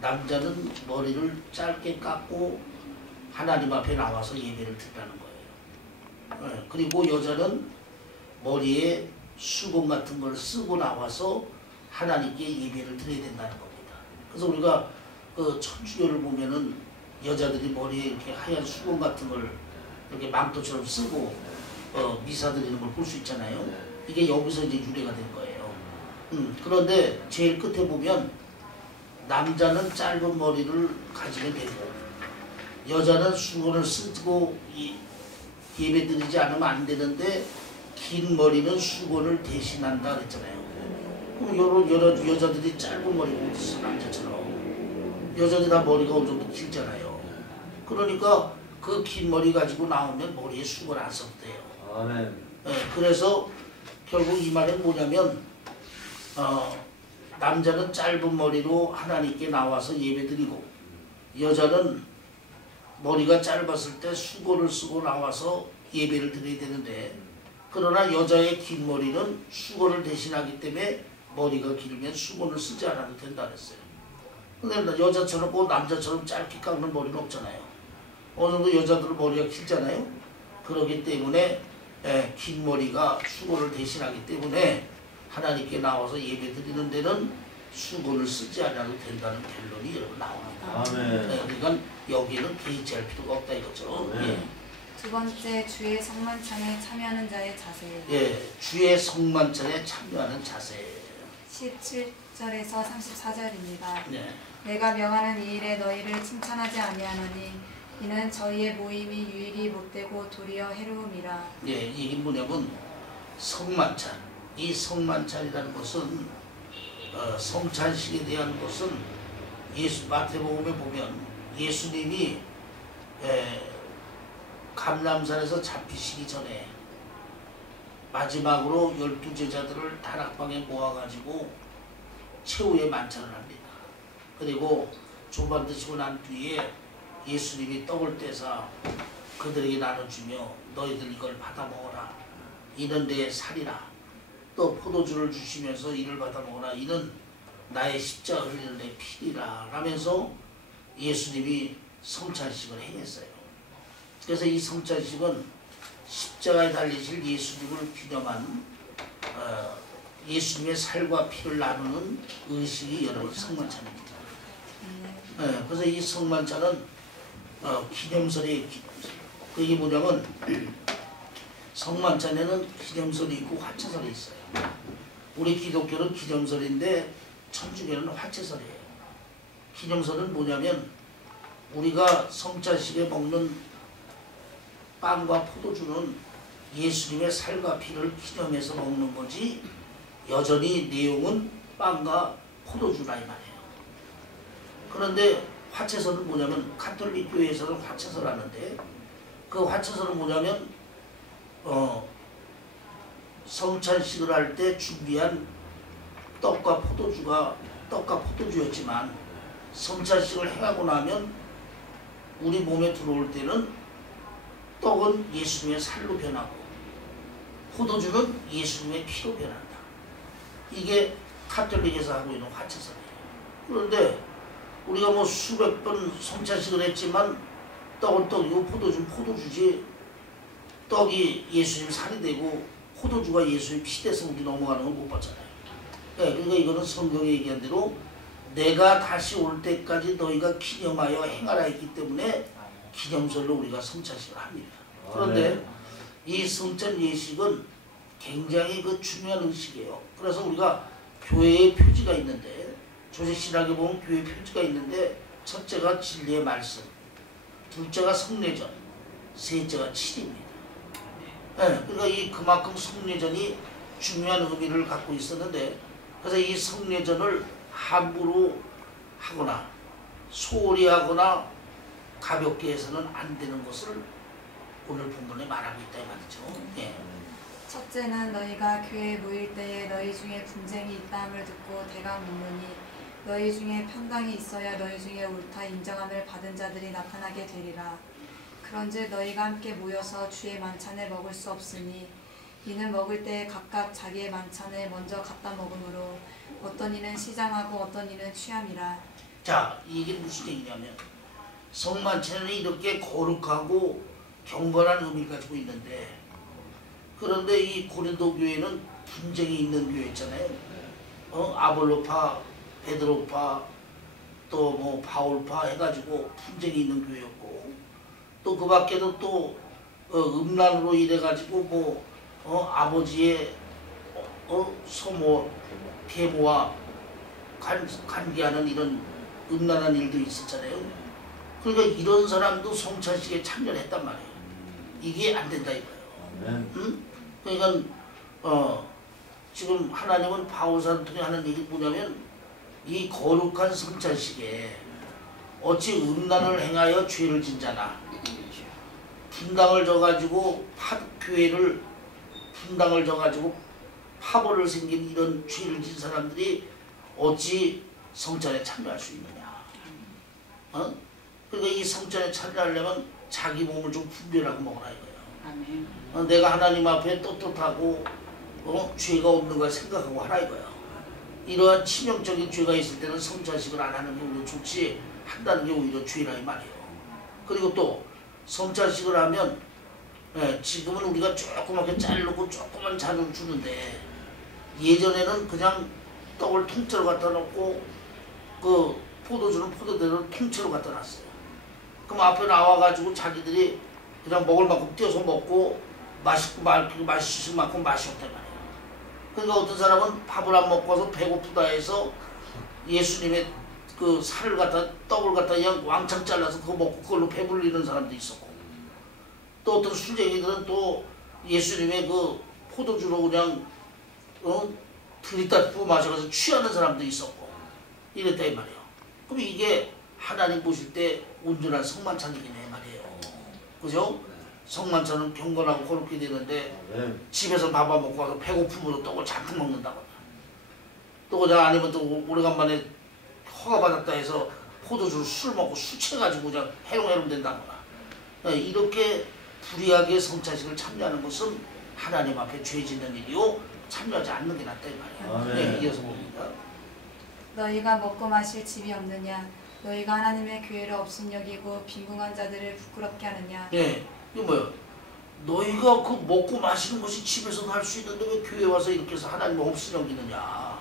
남자는 머리를 짧게 깎고 하나님 앞에 나와서 예배를 드리라는 거예요. 그리고 여자는 머리에 수건 같은 걸 쓰고 나와서 하나님께 예배를 드려야 된다는 겁니다. 그래서 우리가 그 천주교를 보면은 여자들이 머리에 이렇게 하얀 수건 같은 걸 이렇게 망토처럼 쓰고 미사 드리는 걸 볼 수 있잖아요. 이게 여기서 이제 유래가 된 거예요. 그런데 제일 끝에 보면 남자는 짧은 머리를 가지면 되고 여자는 수건을 쓰고 예배 드리지 않으면 안 되는데 긴 머리는 수건을 대신한다 그랬잖아요. 그럼 여자들이 짧은 머리가 어디 있어 남자처럼. 여자들이 다 머리가 어느 정도 길잖아요. 그러니까 그 긴 머리 가지고 나오면 머리에 수건 안 써도 돼요. 아멘. 그래서 결국 이 말은 뭐냐면 남자는 짧은 머리로 하나님께 나와서 예배드리고 여자는 머리가 짧았을 때 수건을 쓰고 나와서 예배를 드려야 되는데 그러나 여자의 긴 머리는 수건을 대신하기 때문에 머리가 길면 수건을 쓰지 않아도 된다 그랬어요. 근데 여자처럼 꼭 남자처럼 짧게 깎는 머리는 없잖아요. 어느 정도 여자들은 머리가 길잖아요. 그렇기 때문에 긴 머리가 수건을 대신하기 때문에 하나님께 나와서 예배 드리는 데는 수건을 쓰지 않아도 된다는 결론이 여러분 나옵니다. 아멘. 그러니까 여기에는 개의치할 필요가 없다 이거죠. 예. 두 번째, 주의 성만찬에 참여하는 자의 자세. 예, 주의 성만찬에 참여하는 자세. 17절에서 34절입니다. 네. 내가 명하는 이 일에 너희를 칭찬하지 아니하노니 이는 저희의 모임이 유익이 못되고 도리어 해로움이라. 예, 이게 뭐냐면 성만찬. 이 성만찬이라는 것은 성찬식에 대한 것은 마태복음에 보면 예수님이 감람산에서 잡히시기 전에 마지막으로 12제자들을 다락방에 모아가지고 최후의 만찬을 합니다. 그리고 조반 드시고 난 뒤에 예수님이 떡을 떼서 그들에게 나눠주며 너희들 이걸 받아 먹어라. 이는 내 살이라. 또 포도주를 주시면서 이를 받아 먹어라. 이는 나의 십자가 흘리는 내 피리라. 라면서 예수님이 성찬식을 행했어요. 그래서 이 성찬식은 십자가에 달리실 예수님을 기념한 예수님의 살과 피를 나누는 의식이 여러분 성만찬입니다. 그래서 이 성만찬은 기념설이에요. 그게 뭐냐면 성만찬에는 기념설이 있고 화채설이 있어요. 우리 기독교는 기념설인데 천주교는 화채설이에요. 기념설은 뭐냐면 우리가 성찬식에 먹는 빵과 포도주는 예수님의 살과 피를 기념해서 먹는 거지 여전히 내용은 빵과 포도주라 이 말이에요. 그런데 화채설은 뭐냐면 가톨릭 교회에서는 화채설 하는데 그 화채설은 뭐냐면 성찬식을 할 때 준비한 떡과 포도주였지만 성찬식을 행하고 나면 우리 몸에 들어올 때는 떡은 예수님의 살로 변하고 포도주는 예수님의 피로 변한다. 이게 카톨릭에서 하고 있는 화채설이에요. 그런데 우리가 뭐 수백 번 성찬식을 했지만 떡은 떡이고 포도주는 포도주지, 떡이 예수님 살이 되고 포도주가 예수의 피 돼서 우리 넘어가는 걸 못 봤잖아요. 네, 그러니까 이거는 성경에 얘기한 대로 내가 다시 올 때까지 너희가 기념하여 행하라 했기 때문에 기념설로 우리가 성찬식을 합니다. 그런데 이 성찬 예식은 굉장히 그 중요한 의식이에요. 그래서 우리가 교회의 표지가 있는데, 조세신학에 보면 교회 표지가 있는데, 첫째가 진리의 말씀, 둘째가 성례전, 셋째가 칠입니다. 네, 그러니까 그만큼 성례전이 중요한 의미를 갖고 있었는데, 그래서 이 성례전을 함부로 하거나 소홀히 하거나 가볍게 해서는 안 되는 것을 오늘 본문에 말하고 있다 이 말이죠. 예. 첫째는 너희가 교회에 모일 때에 너희 중에 분쟁이 있다함을 듣고 대강 묻노니 너희 중에 평강이 있어야 너희 중에 옳다 인정함을 받은 자들이 나타나게 되리라. 그런즉 너희가 함께 모여서 주의 만찬을 먹을 수 없으니 이는 먹을 때에 각각 자기의 만찬을 먼저 갖다 먹으므로 어떤 이는 시장하고 어떤 이는 취함이라. 자, 이게 무슨 얘기냐면 성만찬은 이렇게 거룩하고 경건한 의미를 가지고 있는데, 그런데 이 고린도 교회는 분쟁이 있는 교회였잖아요. 아볼로파, 베드로파, 또 뭐 바울파 해가지고 분쟁이 있는 교회였고, 또 그 밖에도 또 음란으로 인해가지고 뭐 아버지의 소모, 계모와 관계하는 이런 음란한 일도 있었잖아요. 그러니까 이런 사람도 성찬식에 참여를 했단 말이에요. 이게 안 된다 이거예요. 응? 그러니까 지금 하나님은 바울사를 통해 하는 얘기 뭐냐면, 이 거룩한 성찬식에 어찌 음란을 행하여 죄를 진 자나, 분당을 져가지고 교회를 분당을 져가지고 파벌을 생긴 이런 죄를 진 사람들이 어찌 성찬에 참여할 수 있느냐. 그러니까 이 성찬에 참여하려면 자기 몸을 좀 분별하고 먹으라 이거예요. 내가 하나님 앞에 떳떳하고 죄가 없는 걸 생각하고 하라 이거예요. 이러한 치명적인 죄가 있을 때는 성찬식을 안 하는 게 오히려 좋지, 한다는 게 오히려 죄라 이 말이에요. 그리고 또 성찬식을 하면 지금은 우리가 조그맣게 자르고 조그만 잔을 주는데, 예전에는 그냥 떡을 통째로 갖다 놓고 그 포도주는 포도대로 통째로 갖다 놨어요. 그럼 앞에 나와가지고 자기들이 그냥 먹을 만큼 띄어서 먹고 맛있을 만큼 맛이 없단 말이에요. 그러니까 어떤 사람은 밥을 안 먹고서 배고프다 해서 예수님의 그 살을 갖다, 떡을 갖다 그냥 왕창 잘라서 그거 먹고 그걸로 배불리는 사람도 있었고, 또 어떤 술쟁이들은 또 예수님의 그 포도주로 그냥 들이다 부어 마셔서 취하는 사람도 있었고 이랬다 이 말이에요. 그럼 이게 하나님 보실 때 온전한 성만찬이겠네 말이에요. 그죠? 성만찬은 경건하고 거룩히 되는데 집에서 밥 안 먹고 와서 배고픔으로 떡을 잔뜩 먹는다거나, 또 그냥 아니면 또 오래간만에 허가받았다 해서 포도주를 술 먹고 술 취해가지고 그냥 해롱해롱 된다거나, 이렇게 불의하게 성찬식을 참여하는 것은 하나님 앞에 죄 짓는 일이요 참여하지 않는 게 낫다 이 말이에요. 네, 이어서 봅니다. 너희가 먹고 마실 집이 없느냐? 너희가 하나님의 교회를 없음 여기고 빈궁한 자들을 부끄럽게 하느냐? 네, 이거 뭐야? 너희가 그 먹고 마시는 것이 집에서도 할 수 있는데 왜 교회 와서 이렇게 해서 하나님을 없음 여기느냐?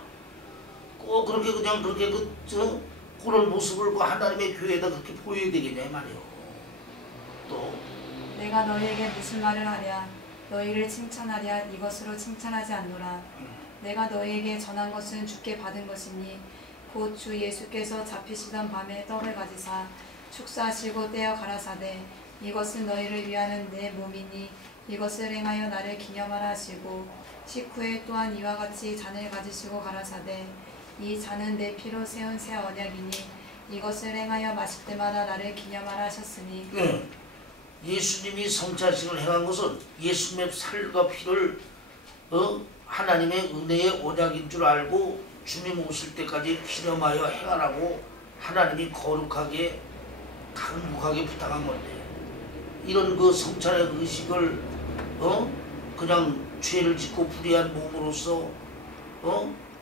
꼭 그렇게 그냥 그렇게 그런 모습을 그 하나님의 교회에다 그렇게 보여야 되겠냐 이 말이에요. 또 내가 너희에게 무슨 말을 하랴? 너희를 칭찬하랴? 이것으로 칭찬하지 않노라. 내가 너희에게 전한 것은 주께 받은 것이니 곧 주 예수께서 잡히시던 밤에 떡을 가지사 축사하시고 떼어 가라사대 이것은 너희를 위하는 내 몸이니 이것을 행하여 나를 기념하라 하시고, 식후에 또한 이와 같이 잔을 가지시고 가라사대 이 잔은 내 피로 세운 새 언약이니 이것을 행하여 마실 때마다 나를 기념하라 하셨으니. 네. 예수님이 성찬식을 행한 것은 예수님의 살과 피를 하나님의 은혜의 언약인 줄 알고 주님 오실 때까지 기념하여 행하라고 하나님이 거룩하게 강국하게 부탁한 건데, 이런 그 성찬의 의식을 그냥 죄를 짓고 불의한 몸으로서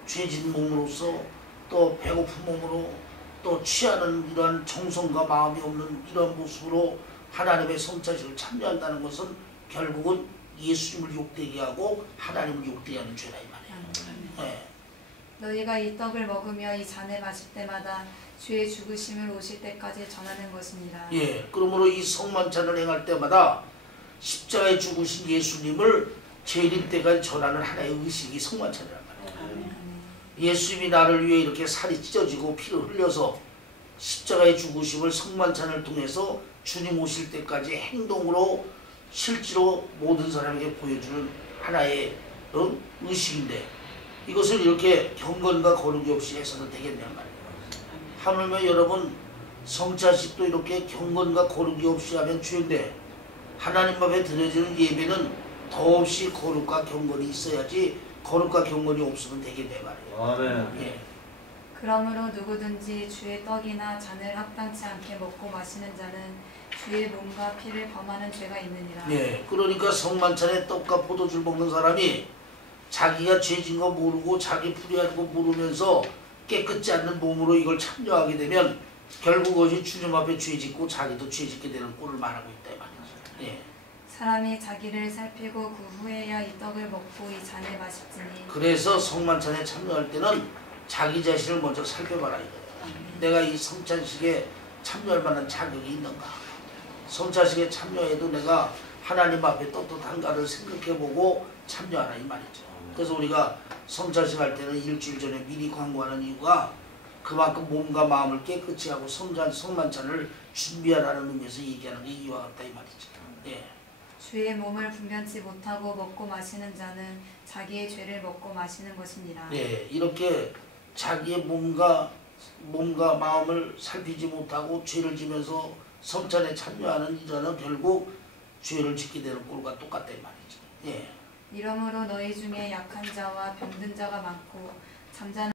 죄진 몸으로서 또 배고픈 몸으로 또 취하는 이러한 정성과 마음이 없는 이러한 모습으로 하나님의 성찬식을 참여한다는 것은 결국은 예수님을 욕되게 하고 하나님을 욕되게 하는 죄다 이 말이에요. 네. 너희가 이 떡을 먹으며 이 잔을 마실 때마다 주의 죽으심을 오실 때까지 전하는 것이니라. 예, 그러므로 이 성만찬을 행할 때마다 십자가에 죽으신 예수님을 재림 때까지 전하는 하나의 의식이 성만찬이란 말이에요. 예수님이 나를 위해 이렇게 살이 찢어지고 피를 흘려서 십자가의 죽으심을 성만찬을 통해서 주님 오실 때까지 행동으로 실제로 모든 사람에게 보여주는 하나의 의식인데 이것을 이렇게 경건과 거룩이 없이 해서는 되겠냐 말이에요. 하물며 여러분 성찬식도 이렇게 경건과 거룩이 없이 하면 죄인데 하나님 앞에 드려지는 예배는 더없이 거룩과 경건이 있어야지 거룩과 경건이 없으면 되겠네 말이에요. 아멘. 예. 그러므로 누구든지 주의 떡이나 잔을 합당치 않게 먹고 마시는 자는 주의 몸과 피를 범하는 죄가 있느니라. 예. 그러니까 성만찬에 떡과 포도주를 먹는 사람이 자기가 죄진 거 모르고 자기 불의한 거 모르면서 깨끗지 않는 몸으로 이걸 참여하게 되면 결국 그것이 주님 앞에 죄짓고 자기도 죄짓게 되는 꼴을 말하고 있다 이 말이죠. 예. 사람이 자기를 살피고 그 후에야 이 떡을 먹고 이 잔을 마실지니. 그래서 성만찬에 참여할 때는 자기 자신을 먼저 살펴봐라 이거예요. 내가 이 성찬식에 참여할 만한 자격이 있는가. 성찬식에 참여해도 내가 하나님 앞에 떳떳한가를 생각해보고 참여하라 이 말이죠. 그래서 우리가 성찬식 할 때는 일주일 전에 미리 광고하는 이유가 그만큼 몸과 마음을 깨끗이 하고 성만찬을 준비하라는 의미에서 얘기하는 게 이와 같다 이 말이죠. 예. 주의 몸을 분변치 못하고 먹고 마시는 자는 자기의 죄를 먹고 마시는 것이니라. 예, 이렇게 자기의 몸과 마음을 살피지 못하고 죄를 지면서 성찬에 참여하는 이자는 결국 죄를 짓게 되는 꼴과 똑같다 이 말이죠. 예. 이러므로 너희 중에 약한 자와 병든 자가 많고 잠자는